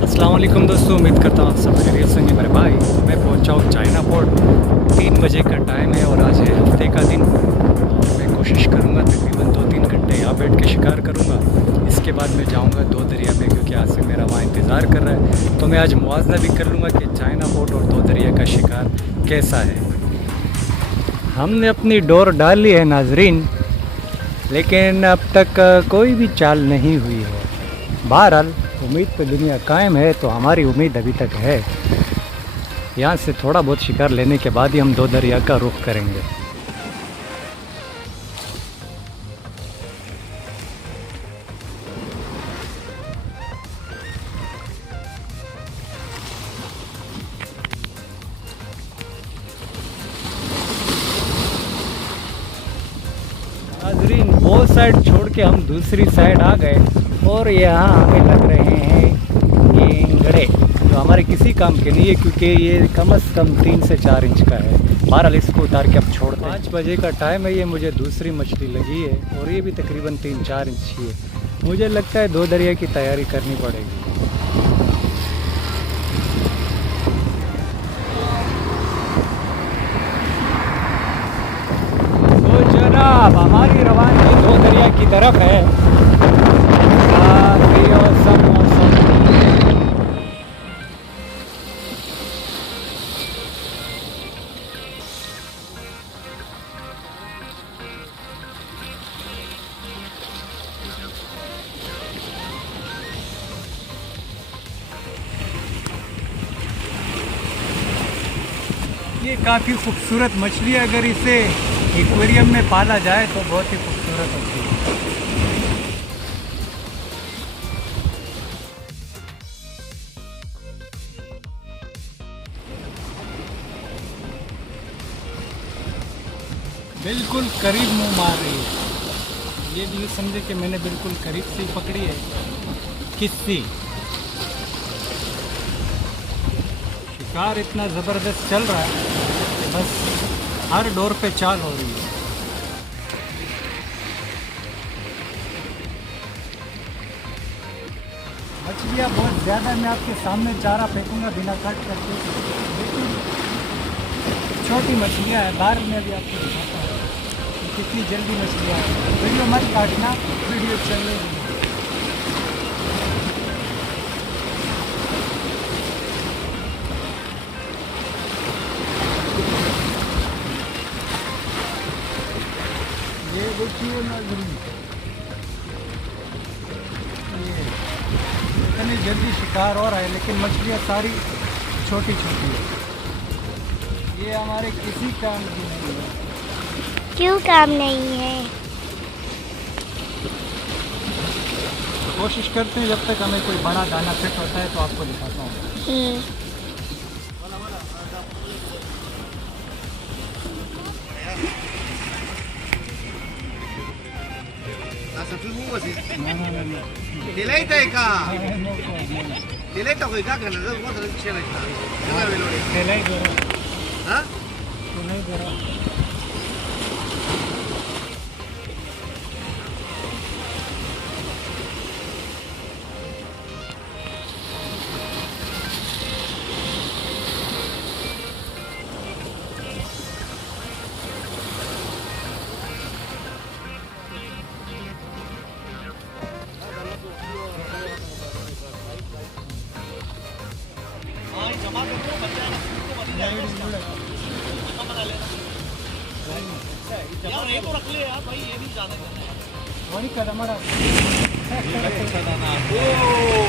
अस्सलाम वालेकुम दोस्तों, उम्मीद करता हूँ आप सब खैरियत से होंगे मेरे भाई। मैं पहुँचा हूँ चाइना पोर्ट, 3 बजे का टाइम है और आज है हफ्ते का दिन। और मैं कोशिश करूँगा तकरीबन 2-3 घंटे यहाँ बैठ के शिकार करूँगा। इसके बाद मैं जाऊँगा दो दरिया पे, क्योंकि आज से मेरा वहाँ इंतज़ार कर रहा है। तो मैं आज मुआवजा भी कर लूँगा कि चाइना पोर्ट और दो दरिया का शिकार कैसा है। हमने अपनी डोर डाल ली है नाजरीन, लेकिन अब तक कोई भी चाल नहीं हुई है। बहरहाल उम्मीद पे दुनिया कायम है, तो हमारी उम्मीद अभी तक है। यहाँ से थोड़ा बहुत शिकार लेने के बाद ही हम दो दरिया का रुख करेंगे। नाज़रीन, वो साइड छोड़ के हम दूसरी साइड आ गए और यहाँ हमें लग रहे हैं ये गड़े, जो हमारे किसी काम के नहीं है, क्योंकि ये कम से कम 3 से 4 इंच का है। बहरहाल इसको उतार के अब छोड़ते हैं। 5 बजे का टाइम है, ये मुझे दूसरी मछली लगी है और ये भी तकरीबन 3-4 इंच की है। मुझे लगता है दो दरिया की तैयारी करनी पड़ेगी। तो जनाब, हमारी रवानगी दो दरिया की तरफ है। ये काफ़ी खूबसूरत मछली है, अगर इसे एक्वेरियम में पाला जाए तो बहुत ही खूबसूरत होती है। बिल्कुल करीब मुंह मार रही है। ये भी समझे कि मैंने बिल्कुल करीब से ही पकड़ी है। किस्सी शिकार इतना ज़बरदस्त चल रहा है कि बस हर डोर पे चाल हो रही है। मछलियाँ बहुत ज़्यादा, मैं आपके सामने चारा फेंकूंगा बिना कट करके। लेकिन छोटी मछलियाँ हैं, बाहर में भी आपको दिखाता हूँ कितनी जल्दी मछलियाँ हैं। वीडियो मत काटना, वीडियो चल रही है। ये देखिए नाज़रीन, ये इतनी जल्दी शिकार हो रहा है, लेकिन मछलियाँ सारी छोटी छोटी है। ये हमारे किसी काम की नहीं है। क्यों काम नहीं है? कोशिश करते हैं, जब तक हमें कोई बड़ा दाना फिट होता है तो आपको दिखाता हूँ।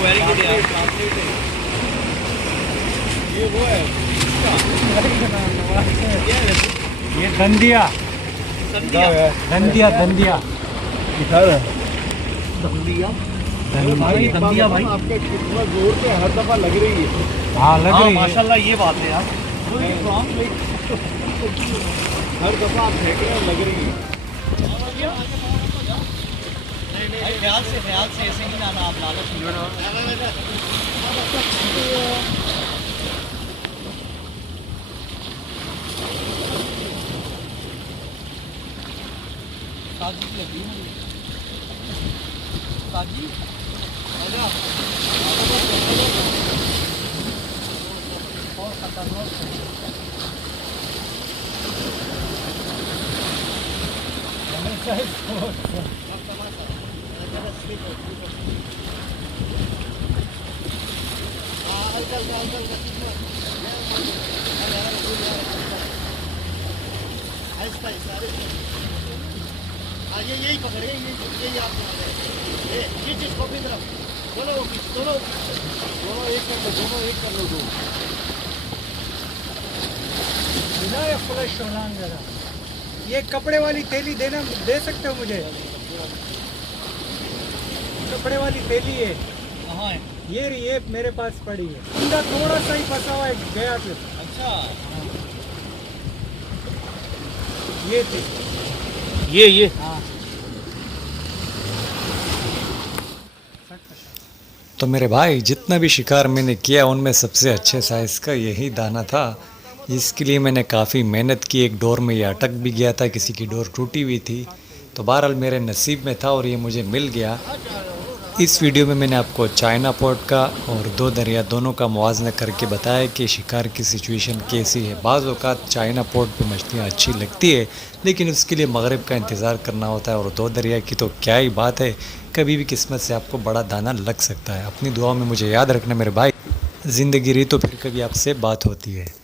वेरी गुड यार। ये वो है, ये दंदिया दंदिया दंदिया भाई दंदिया भाई आपके कितना जोर से हर दफा लग रही है। हाँ लग रही है माशाल्लाह, ये बात है यार। हर दफा आप फेंक रहे हैं, लग रही है। नहीं ख्याल से ऐसे नहीं लाना आप, लालच नहीं करना। ताजी लगी है ताजी। और खतरनाक यही पकड़े, यही आप ये चीज कॉपी तरफ दोनों एक कर लो, दोनों एक कर लो, दो फ्लैश ऑन जरा। ये कपड़े वाली थैली देना, दे सकते हो मुझे? कपड़े वाली थैली है, कहाँ है? ये मेरे पास पड़ी है। अंदर थोड़ा सा ही फंसा हुआ है, गया फिर। अच्छा ये थी ये हाँ। तो मेरे भाई जितना भी शिकार मैंने किया उनमें सबसे अच्छे साइज़ का यही दाना था। इसके लिए मैंने काफ़ी मेहनत की। एक डोर में ये अटक भी गया था, किसी की डोर टूटी हुई थी, तो बहरहाल मेरे नसीब में था और ये मुझे मिल गया। इस वीडियो में मैंने आपको चाइना पोर्ट का और दो दरिया दोनों का मुआवजा करके बताया कि शिकार की सिचुएशन कैसी है। बाज़ औक़ात चाइना पोर्ट पे मछलियाँ अच्छी लगती है, लेकिन उसके लिए मगरिब का इंतज़ार करना होता है, और दो दरिया की तो क्या ही बात है, कभी भी किस्मत से आपको बड़ा दाना लग सकता है। अपनी दुआ में मुझे याद रखना मेरे भाई। ज़िंदगी रही तो फिर कभी आपसे बात होती है।